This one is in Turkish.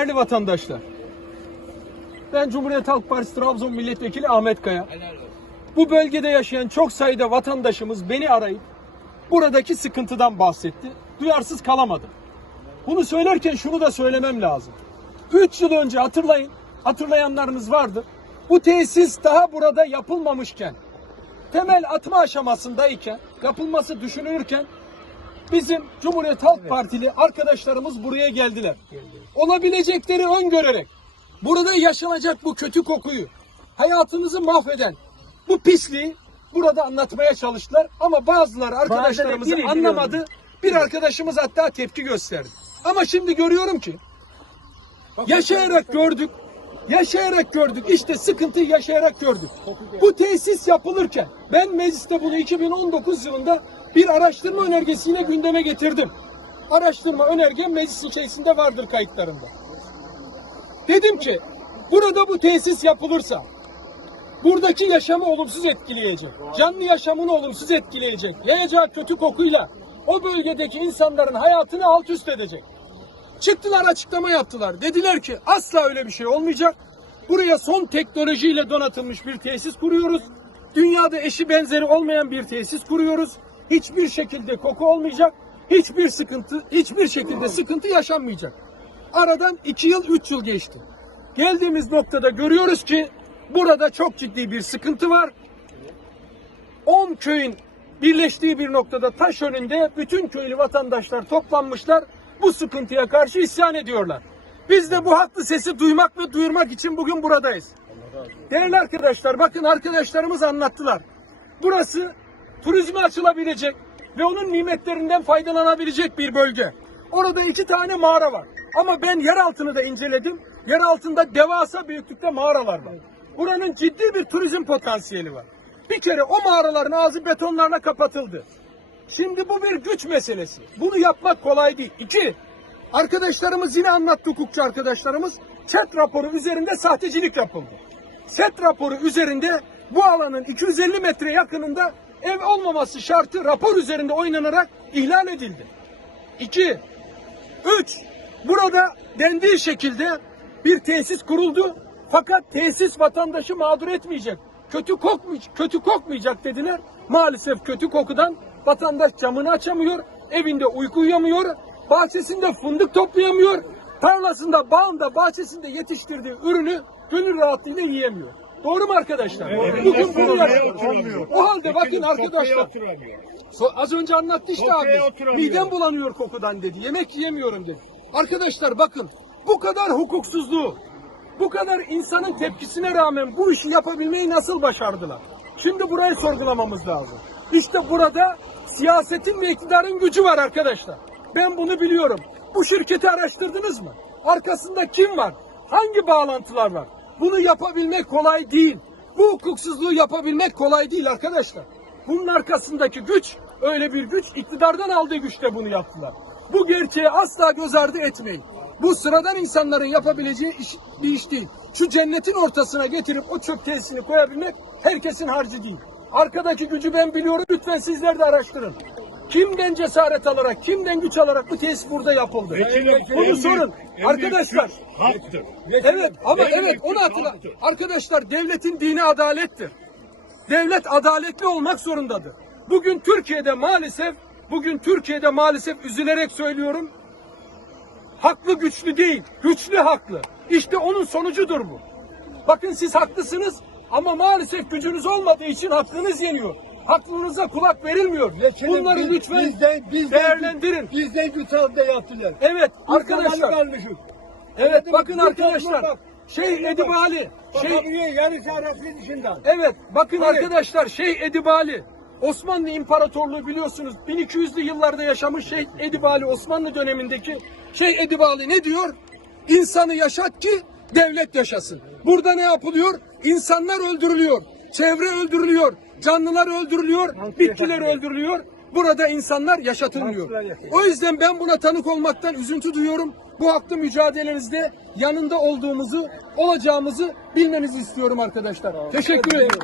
Değerli vatandaşlar, ben Cumhuriyet Halk Partisi Trabzon Milletvekili Ahmet Kaya. Bu bölgede yaşayan çok sayıda vatandaşımız beni arayıp buradaki sıkıntıdan bahsetti. Duyarsız kalamadım. Bunu söylerken şunu da söylemem lazım. 3 yıl önce hatırlayın, hatırlayanlarınız vardır. Bu tesis daha burada yapılmamışken, temel atma aşamasındayken, yapılması düşünülürken bizim Cumhuriyet Halk Partili arkadaşlarımız buraya geldiler. Olabilecekleri öngörerek burada yaşanacak bu kötü kokuyu, hayatınızı mahveden bu pisliği burada anlatmaya çalıştılar ama bazıları arkadaşlarımızı biri anlamadı. Bir arkadaşımız hatta tepki gösterdi. Ama şimdi görüyorum ki yaşayarak gördük. Yaşayarak gördük. İşte sıkıntıyı yaşayarak gördük. Bu tesis yapılırken ben mecliste bunu 2019 yılında bir araştırma önergesiyle gündeme getirdim. Araştırma önergem meclis içerisinde vardır kayıtlarında. Dedim ki burada bu tesis yapılırsa buradaki yaşamı olumsuz etkileyecek. Canlı yaşamını olumsuz etkileyecek. Yayacağı kötü kokuyla o bölgedeki insanların hayatını alt üst edecek. Çıktılar açıklama yaptılar. Dediler ki asla öyle bir şey olmayacak. Buraya son teknolojiyle donatılmış bir tesis kuruyoruz. Dünyada eşi benzeri olmayan bir tesis kuruyoruz. Hiçbir şekilde koku olmayacak. Hiçbir sıkıntı, hiçbir şekilde sıkıntı yaşanmayacak. Aradan iki yıl, üç yıl geçti. Geldiğimiz noktada görüyoruz ki burada çok ciddi bir sıkıntı var. 10 köyün birleştiği bir noktada taş önünde bütün köylü vatandaşlar toplanmışlar. Bu sıkıntıya karşı isyan ediyorlar. Biz de bu haklı sesi duymak ve duyurmak için bugün buradayız. Değerli arkadaşlar bakın arkadaşlarımız anlattılar. Burası turizme açılabilecek ve onun nimetlerinden faydalanabilecek bir bölge. Orada iki tane mağara var. Ama ben yer altını da inceledim. Yer altında devasa büyüklükte mağaralar var. Buranın ciddi bir turizm potansiyeli var. Bir kere o mağaraların ağzı betonlarla kapatıldı. Şimdi bu bir güç meselesi. Bunu yapmak kolay değil. İki, arkadaşlarımız yine anlattı hukukçu arkadaşlarımız. Çet raporu üzerinde sahtecilik yapıldı. Set raporu üzerinde bu alanın 250 metre yakınında ev olmaması şartı rapor üzerinde oynanarak ihlal edildi. İki, üç, burada dendiği şekilde bir tesis kuruldu. Fakat tesis vatandaşı mağdur etmeyecek. Kötü kokmayacak, kötü kokmayacak dediler. Maalesef kötü kokudan vatandaş camını açamıyor, evinde uyku uyuyamıyor, bahçesinde fındık toplayamıyor, tarlasında, bağında, bahçesinde yetiştirdiği ürünü gönül rahatlığıyla yiyemiyor. Doğru mu arkadaşlar? Bugün bunu yaşıyoruz. O halde bakın arkadaşlar, az önce anlattı işte Sofraya abi. Midem bulanıyor kokudan dedi. Yemek yiyemiyorum dedi. Arkadaşlar bakın bu kadar hukuksuzluğu, bu kadar insanın tepkisine rağmen bu işi yapabilmeyi nasıl başardılar? Şimdi burayı sorgulamamız lazım. İşte burada siyasetin ve iktidarın gücü var arkadaşlar. Ben bunu biliyorum. Bu şirketi araştırdınız mı? Arkasında kim var? Hangi bağlantılar var? Bunu yapabilmek kolay değil. Bu hukuksuzluğu yapabilmek kolay değil arkadaşlar. Bunun arkasındaki güç öyle bir güç iktidardan aldığı güçle bunu yaptılar. Bu gerçeği asla göz ardı etmeyin. Bu sıradan insanların yapabileceği iş, bir iş değil. Şu cennetin ortasına getirip o çöp tesisini koyabilmek herkesin harcı değil. Arkadaki gücü ben biliyorum. Lütfen sizler de araştırın. Kimden cesaret alarak, kimden güç alarak bu tesis burada yapıldı? Bunu sorun. Arkadaşlar, güç Halktır. Evet ama evet onu hatırla. Arkadaşlar devletin dini adalettir. Devlet adaletli olmak zorundadır. Bugün Türkiye'de maalesef bugün Türkiye'de maalesef üzülerek söylüyorum. Haklı güçlü değil, güçlü haklı. İşte onun sonucudur bu. Bakın siz haklısınız ama maalesef gücünüz olmadığı için hakkınız yeniyor. Haklınıza kulak verilmiyor. Bunları biz- lütfen bizden, bizden, değerlendirin. Bizden aldı yaptılar. Evet Biz arkadaşlar. kalmışız. Evet bakın arkadaşlar. bak. Şey Edibali. Şey Şey, yarı çaresi dışından. Evet bakın arkadaşlar Şeyh Edibali Osmanlı İmparatorluğu biliyorsunuz 1200'lü yıllarda yaşamış Şeyh Edibali Osmanlı dönemindeki Şeyh Edibali ne diyor? İnsanı yaşat ki devlet yaşasın. Burada ne yapılıyor? İnsanlar öldürülüyor. Çevre öldürülüyor. Canlılar öldürülüyor. Bitkiler öldürülüyor. Burada insanlar yaşatılmıyor. O yüzden ben buna tanık olmaktan üzüntü duyuyorum. Bu haklı mücadelenizde yanında olduğumuzu, olacağımızı bilmenizi istiyorum arkadaşlar. Teşekkür ederim.